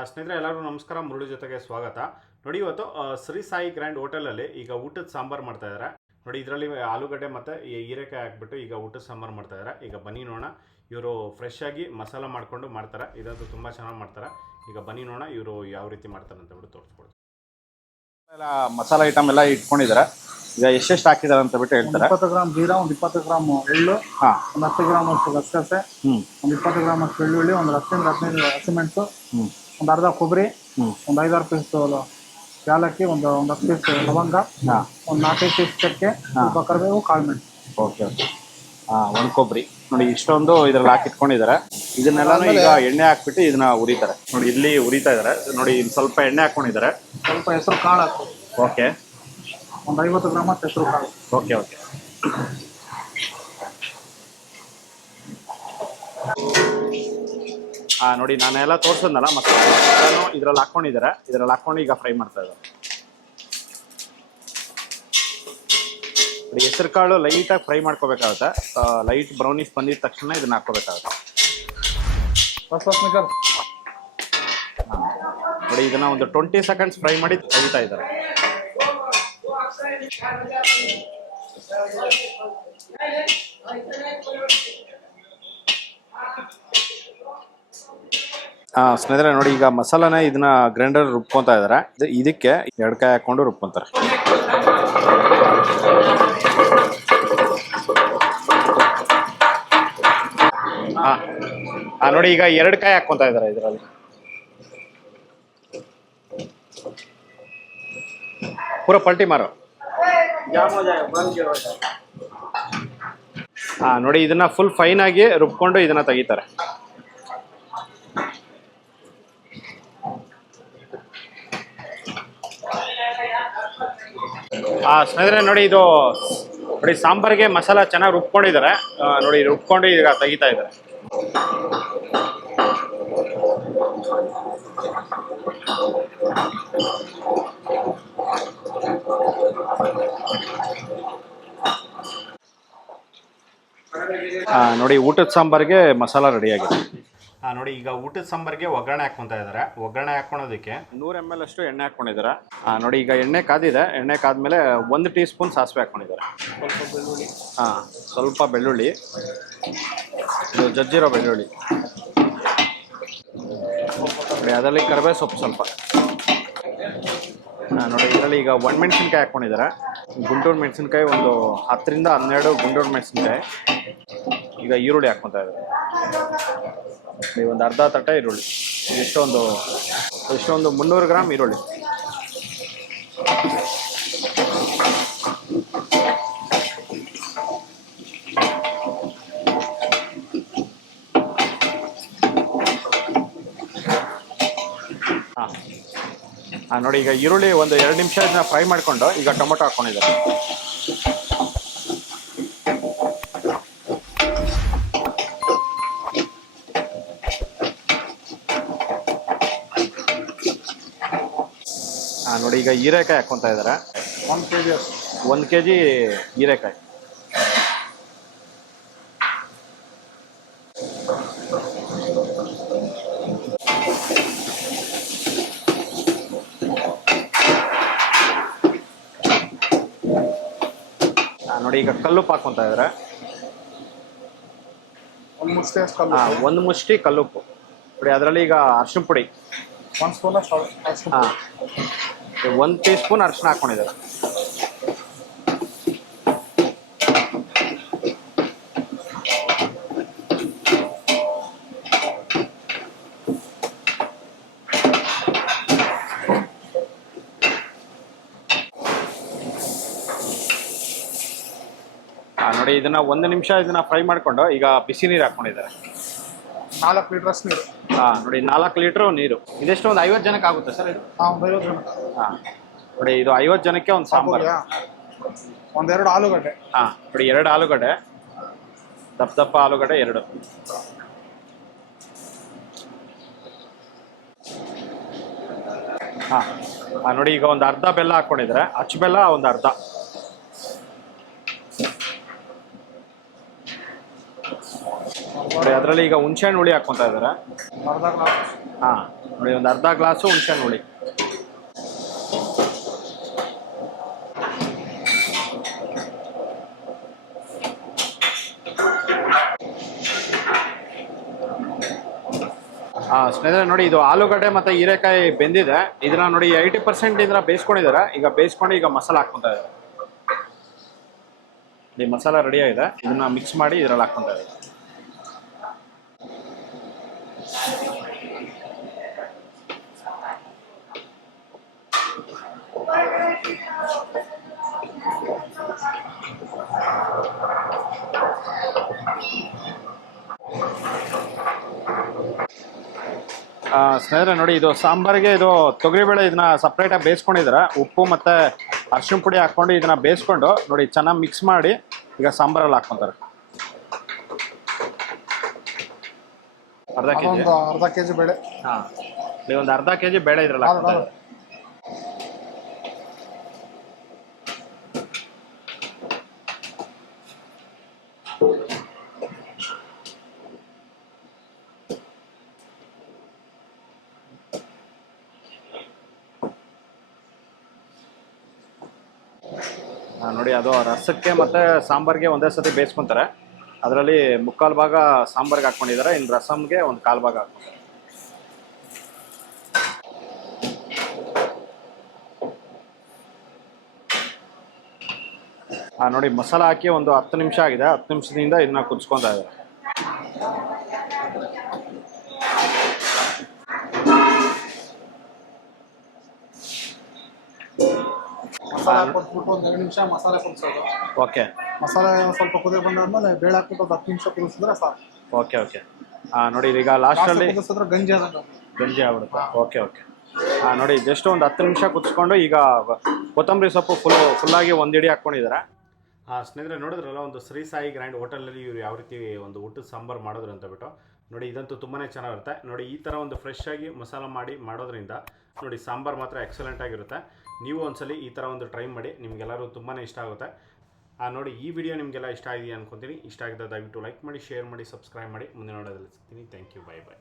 ಸ್ನೇಹಿತರೆ ಎಲ್ಲರಿಗೂ ನಮಸ್ಕಾರ. ಮುರುಳಿ ಜೊತೆಗೆ ಸ್ವಾಗತ. ನೋಡಿ, ಇವತ್ತು ಶ್ರೀ ಸಾಯಿ ಗ್ರ್ಯಾಂಡ್ ಹೋಟೆಲಲ್ಲಿ ಈಗ ಊಟದ ಸಾಂಬಾರು ಮಾಡ್ತಾ ಇದ್ದಾರೆ. ನೋಡಿ, ಇದರಲ್ಲಿ ಆಲೂಗಡ್ಡೆ ಮತ್ತು ಹೀರೆಕಾಯಿ ಹಾಕ್ಬಿಟ್ಟು ಈಗ ಊಟದ ಸಾಂಬಾರು ಮಾಡ್ತಾ ಇದ್ದಾರೆ. ಈಗ ಬನ್ನಿ ನೋಡೋಣ. ಇವರು ಫ್ರೆಶ್ ಆಗಿ ಮಸಾಲ ಮಾಡಿಕೊಂಡು ಮಾಡ್ತಾರೆ. ಇದಂತೂ ತುಂಬ ಚೆನ್ನಾಗಿ ಮಾಡ್ತಾರೆ. ಈಗ ಬನ್ನಿ ನೋಡೋಣ ಇವರು ಯಾವ ರೀತಿ ಮಾಡ್ತಾರೆ ಅಂತ ಬಿಟ್ಟು ತೋರಿಸ್ಕೊಡ್ತಾರೆ. ಎಲ್ಲ ಮಸಾಲ ಐಟಮ್ ಎಲ್ಲ ಇಟ್ಕೊಂಡಿದ್ದಾರೆ. ಈಗ ಎಷ್ಟೆಷ್ಟು ಹಾಕಿದ್ದಾರೆ ಅಂತ ಬಿಟ್ಟು ಹೇಳ್ತಾರೆ. 20 ಗ್ರಾಮ್ ಜೀರಾ, ಒಂದು 20 ಗ್ರಾಮ್ ಎಳ್ಳು, ಒಂದು 10 ಗ್ರಾಮ್ ಅಷ್ಟು ಗಸಗಸೆ, ಒಂದು 20 ಗ್ರಾಮ್ ಅಷ್ಟು ಬೆಳ್ಳುಳ್ಳಿ, ಒಂದು 10-15 ಹಸಿಮೆಣಸು, ಒಂದು ಅರ್ಧ ಕೊಬ್ಬರಿ, ಒಂದು 5-6 ಪೀಸ್ ಯಾಲಕ್ಕಿ, ಒಂದು 10 ಪೀಸ್ ಲವಂಗ, ಒಂದು 4-5 ಪೀಸ್ ಚಕ್ಕೆ, ಸ್ವಲ್ಪ ಕರಿಬೇವು, ಕಾಳು ಮೆಣಸು. Okay okay. ಒಂದು ಕೊಬ್ಬರಿ ನೋಡಿ ಇಷ್ಟೊಂದು ಇದ್ರಲ್ಲಿ ಹಾಕಿಟ್ಕೊಂಡಿದ್ದಾರೆ. ಇದನ್ನೆಲ್ಲ ಈಗ ಎಣ್ಣೆ ಹಾಕ್ಬಿಟ್ಟು ಇದನ್ನ ಉರಿತಾರೆ. ನೋಡಿ ಇಲ್ಲಿ ಉರಿತಾ ಇದ್ದಾರೆ. ನೋಡಿ ಇಲ್ಲಿ ಸ್ವಲ್ಪ ಎಣ್ಣೆ ಹಾಕೊಂಡಿದ್ದಾರೆ. ಸ್ವಲ್ಪ ಹೆಸರು ಕಾಳು ಹಾಕು. ಓಕೆ. ಒಂದು 50 ಗ್ರಾಮ್ ಅಷ್ಟು ಹೆಸರು ಕಾಳು. Okay okay. ನೋಡಿ ನಾನೆಲ್ಲ ತೋರಿಸೋದಲ್ಲ ಮತ್ತೆ ಇದ್ರಲ್ಲಿ ಹಾಕೊಂಡಿದ್ದಾರೆ. ಇದ್ರಲ್ಲಿ ಹಾಕೊಂಡು ಈಗ ಫ್ರೈ ಮಾಡ್ತಾ ಇದ್ದಾರೆ. ಹೆಸರು ಕಾಳು ಲೈಟಾಗಿ ಫ್ರೈ ಮಾಡ್ಕೋಬೇಕಾಗುತ್ತೆ. ಲೈಟ್ ಬ್ರೌನಿಶ್ ಬಂದಿದ ತಕ್ಷಣ ಇದನ್ನ ಹಾಕೋಬೇಕಾಗುತ್ತೆ. ನೋಡಿ ಇದನ್ನ ಒಂದು 20 ಸೆಕೆಂಡ್ಸ್ ಫ್ರೈ ಮಾಡಿ ತೆಗಿತಾ ಇದ್ದಾರೆ. ಸ್ನೇಹಿತರೆ ನೋಡಿ ಈಗ ಮಸಾಲಾನ ಇದನ್ನ ಗ್ರೈಂಡರ್ ರುಬ್ಕೊಂತಾ ಇದಾರೆ. ಇದಕ್ಕೆ 2 ಕಾಯಿ ಹಾಕೊಂಡು ರುಬ್ಕೊಂತಾರೆ. ನೋಡಿ ಈಗ 2 ಕಾಯಿ ಹಾಕೊಂತಾ ಇದಾರೆ ಇದರಲ್ಲಿ. ಪೂರ ಪಲ್ಟಿ ಮಾರೋ. ನೋಡಿ ಇದನ್ನ ಫುಲ್ ಫೈನ್ ಆಗಿ ರುಬ್ಕೊಂಡು ಇದನ್ನ ತೆಗಿತಾರೆ. ಸ್ನೇಹಿತರೆ ನೋಡಿ ಇದು ನೋಡಿ ಸಾಂಬಾರಿಗೆ ಮಸಾಲ ಚೆನ್ನಾಗಿ ರುಬ್ಕೊಂಡಿದ್ದಾರೆ. ನೋಡಿ ರುಬ್ಕೊಂಡು ಈಗ ತೆಗಿತಾ ಇದ್ದಾರೆ. ನೋಡಿ ಊಟದ ಸಾಂಬಾರಿಗೆ ಮಸಾಲ ರೆಡಿ ಆಗಿದೆ. ನೋಡಿ ಈಗ ಊಟದ ಸಾಂಬಾರಿಗೆ ಒಗ್ಗರಣೆ ಹಾಕ್ಕೊತಾ ಇದ್ದಾರೆ. ಒಗ್ಗರಣೆ ಹಾಕೊಳೋದಕ್ಕೆ 100 ml ಅಷ್ಟು ಎಣ್ಣೆ ಹಾಕೊಂಡಿದ್ದಾರೆ. ನೋಡಿ ಈಗ ಎಣ್ಣೆ ಕಾದಿದೆ. ಎಣ್ಣೆ ಕಾದ್ಮೇಲೆ 1 ಟೀ ಸ್ಪೂನ್ ಸಾಸಿವೆ ಹಾಕೊಂಡಿದ್ದಾರೆ. ಸ್ವಲ್ಪ ಬೆಳ್ಳುಳ್ಳಿ, ಸ್ವಲ್ಪ ಬೆಳ್ಳುಳ್ಳಿ, ಜಜ್ಜಿರೋ ಬೆಳ್ಳುಳ್ಳಿ. ನೋಡಿ ಅದರಲ್ಲಿ ಕರಿಬೇವು ಸೊಪ್ಪು ಸ್ವಲ್ಪ. ನೋಡಿ ಇದರಲ್ಲಿ ಈಗ ಒಣಮೆಣಸಿನ್ಕಾಯಿ ಹಾಕ್ಕೊಂಡಿದ್ದಾರೆ. ಗುಂಟೂರು ಮೆಣಸಿನ್ಕಾಯಿ ಒಂದು 10ರಿಂದ 12 ಗುಂಟೂರು ಮೆಣಸಿನ್ಕಾಯಿ. ಈಗ ಈರುಳ್ಳಿ ಹಾಕ್ಕೊತಾ ಇದ್ದಾರೆ. ಒಂದು ಅರ್ಧ ತಟ್ಟೆ ಈರುಳ್ಳಿ. ಎಷ್ಟೊಂದು 300 ಗ್ರಾಮ್ ಈರುಳ್ಳಿ. ನೋಡಿ ಈಗ ಈರುಳ್ಳಿ ಒಂದು 2 ನಿಮಿಷ ಇದನ್ನ ಫ್ರೈ ಮಾಡಿಕೊಂಡು ಈಗ ಟೊಮೊಟೊ ಹಾಕ್ಕೊಂಡಿದ್ದಾರೆ. ನೋಡಿ ಈಗ ಹೀರೆಕಾಯಿ ಹಾಕ್ಕೊತಾ ಇದ್ದಾರೆ. 1 kg ಹೀರೆಕಾಯಿ. ನೋಡಿ ಈಗ ಕಲ್ಲುಪ್ಪು ಹಾಕ್ಕೊತಾ ಇದ್ದಾರೆ. 1 ಮುಷ್ಟಿ ಕಲ್ಲುಪ್ಪು. ನೋಡಿ ಅದರಲ್ಲಿ ಈಗ ಅರಿಶಿನ ಪುಡಿ 1 ಸ್ಪೂನ್ ಅಷ್ಟು. 1 ಟೀ ಸ್ಪೂನ್ ಅರಿಶಿನ ಹಾಕ್ಕೊಂಡಿದ್ದಾರೆ. ನೋಡಿ ಇದನ್ನ 1 ನಿಮಿಷ ಇದನ್ನ ಫ್ರೈ ಮಾಡ್ಕೊಂಡು ಈಗ ಬಿಸಿ ನೀರು ಹಾಕ್ಕೊಂಡಿದ್ದಾರೆ. 4 ಲೀಟರ್ ಅಷ್ಟು ನೀರು. ನೋಡಿ 4 ಲೀಟರ್ ನೀರು. ಇದೆಷ್ಟು ಒಂದು 50 ಜನಕ್ಕೆ ಆಗುತ್ತೆ ಸರ್ ಇದು? 50 ಜನ. ನೋಡಿ ಇದು 50 ಜನಕ್ಕೆ ಒಂದು ಸಾಂಬಾರು. 2 ಆಲೂಗಡ್ಡೆ. ನೋಡಿ 2 ಆಲೂಗಡ್ಡೆ, ದಪ್ಪ ಆಲೂಗಡ್ಡೆ 2. ನೋಡಿ ಈಗ ಒಂದು ಅರ್ಧ ಬೆಲ್ಲ ಹಾಕ್ಕೊಂಡಿದ್ದಾರೆ. ಅಚ್ಚ ಬೆಲ್ಲ ಒಂದು ಅರ್ಧ. ನೋಡಿ ಅದರಲ್ಲಿ ಈಗ ಹುಣಸೆಹಣ್ಣು ಹುಳಿ ಹಾಕ್ಕೊಂತ ಇದ್ದಾರೆ. ಅರ್ಧ ಗ್ಲಾಸ್. ಹಾಂ ನೋಡಿ ಒಂದು ಅರ್ಧ ಗ್ಲಾಸು ಹುಣಸೆಹಣ್ಣು ಹುಳಿ. ಸ್ನೇಹಿತರೆ ನೋಡಿ, ಇದು ಆಲೂಗಡ್ಡೆ ಮತ್ತು ಹೀರೆಕಾಯಿ ಬೆಂದಿದೆ. ಇದನ್ನ ನೋಡಿ 80% ಇದನ್ನ ಬೇಯಿಸ್ಕೊಂಡಿದ್ದಾರೆ. ಈಗ ಬೇಯಿಸ್ಕೊಂಡು ಈಗ ಮಸಾಲ ಹಾಕ್ಕೊತಾ ಇದ್ದಾರೆ. ಈ ಮಸಾಲ ರೆಡಿ ಆಗಿದೆ. ಇದನ್ನ ಮಿಕ್ಸ್ ಮಾಡಿ ಇದರಲ್ಲಿ ಹಾಕ್ಕೊತಾ ಇದ್ದಾರೆ. ಸ್ನೇಹಿತರೆ ನೋಡಿ, ಇದು ಸಾಂಬಾರಿಗೆ ಇದು ತೊಗರಿಬೇಳೆ ಇದನ್ನ ಸಪ್ರೇಟಾಗಿ ಬೇಯಿಸ್ಕೊಂಡಿದ್ದಾರೆ. ಉಪ್ಪು ಮತ್ತು ಅರಿಶಿಣ ಪುಡಿ ಹಾಕ್ಕೊಂಡು ಇದನ್ನ ಬೇಯಿಸ್ಕೊಂಡು ನೋಡಿ ಚೆನ್ನಾಗಿ ಮಿಕ್ಸ್ ಮಾಡಿ ಈಗ ಸಾಂಬಾರಲ್ಲಿ ಹಾಕ್ಕೊಂತಾರೆ. ಅರ್ಧ ಕೆಜಿ ಬೇಳೆ. ಹಾಂ, ಒಂದು ಅರ್ಧ ಕೆಜಿ ಬೇಳೆ ಇದ್ರಲ್ಲಿ ಹಾಕ್ತಾರೆ. ನೋಡಿ, ಅದು ರಸಕ್ಕೆ ಮತ್ತು ಸಾಂಬಾರಿಗೆ ಒಂದೇ ಸತಿ ಬೇಯಿಸ್ಕೊತಾರೆ. ಅದರಲ್ಲಿ ಮುಕ್ಕಾಲು ಭಾಗ ಸಾಂಬಾರ್ಗೆ ಹಾಕ್ಕೊಂಡಿದ್ದಾರೆ, ಇನ್ನು ರಸಮ್ಗೆ ಒಂದು ಕಾಲು ಭಾಗ ಹಾಕ್ತಾರೆ. ನೋಡಿ, ಮಸಾಲ ಹಾಕಿ ಒಂದು 10 ನಿಮಿಷ ಆಗಿದೆ. 10 ನಿಮಿಷದಿಂದ ಇದನ್ನ ಕುದಿಸ್ಕೊತಾ ಇದ್ದಾರೆ. ಮಸಾಲೆ ಹಾಕ್ಬಿಟ್ಬಿಟ್ಟು ಒಂದು 2 ನಿಮಿಷ ಮಸಾಲೆ ಕುದಿಸೋದು. ಓಕೆ. ಮಸಾಲೆ ಸ್ವಲ್ಪ ಕುದಿ ಬಂದಾದ್ಮೇಲೆ ಬೇಳೆ ಹಾಕ್ಬಿಟ್ಟು ಒಂದು 10 ನಿಮಿಷ ಕುದಿಸಿದ್ರೆ ಸಾಕು. Okay okay. ನೋಡಿ, ಈಗ ಲಾಸ್ಟಲ್ಲಿ ಕುದಿಸಿದ್ರೆ ಗಂಜಿ ಆದಂಗೆ. ಗಂಜಿ ಆಗ್ಬಿಡುತ್ತೆ. Okay okay. ನೋಡಿ, ಜಸ್ಟ್ ಒಂದು 10 ನಿಮಿಷ ಕುದಿಸ್ಕೊಂಡು ಈಗ ಕೊತ್ತಂಬರಿ ಸೊಪ್ಪು ಫುಲ್ಲಾಗಿ ಒಂದು ಹಿಡಿ ಹಾಕ್ಕೊಂಡಿದ್ದಾರೆ. ಸ್ನೇಹಿತರೆ ನೋಡಿದ್ರಲ್ಲ, ಒಂದು ಶ್ರೀ ಸಾಯಿ ಗ್ರ್ಯಾಂಡ್ ಹೋಟೆಲಲ್ಲಿ ಇವರು ಯಾವ ರೀತಿ ಒಂದು ಊಟದ ಸಾಂಬಾರು ಮಾಡಿದ್ರು ಅಂತ ಬಿಟ್ಟು ನೋಡಿ. ಇದಂತೂ ತುಂಬಾ ಚೆನ್ನಾಗಿರುತ್ತೆ ನೋಡಿ. ಈ ಥರ ಒಂದು ಫ್ರೆಶ್ ಆಗಿ ಮಸಾಲ ಮಾಡಿ ಮಾಡೋದ್ರಿಂದ ನೋಡಿ ಸಾಂಬಾರು ಮಾತ್ರ ಎಕ್ಸಲೆಂಟ್ ಆಗಿರುತ್ತೆ. ನೀವು ಒಂದ್ಸಲಿ ಈ ಥರ ಒಂದು ಟ್ರೈ ಮಾಡಿ, ನಿಮಗೆಲ್ಲರೂ ತುಂಬಾ ಇಷ್ಟ ಆಗುತ್ತೆ. ನೋಡಿ, ಈ ವಿಡಿಯೋ ನಿಮಗೆಲ್ಲ ಇಷ್ಟ ಆಗಿದೆಯಾ ಅನ್ಕೊತೀನಿ. ಇಷ್ಟ ಆಗಿದ್ದ ದಯವಿಟ್ಟು ಲೈಕ್ ಮಾಡಿ, ಶೇರ್ ಮಾಡಿ, ಸಬ್ಸ್ಕ್ರೈಬ್ ಮಾಡಿ. ಮುಂದೆ ನೋಡೋದ್ರಲ್ಲಿ ಸಿಗ್ತೀನಿ. Thank you. Bye bye.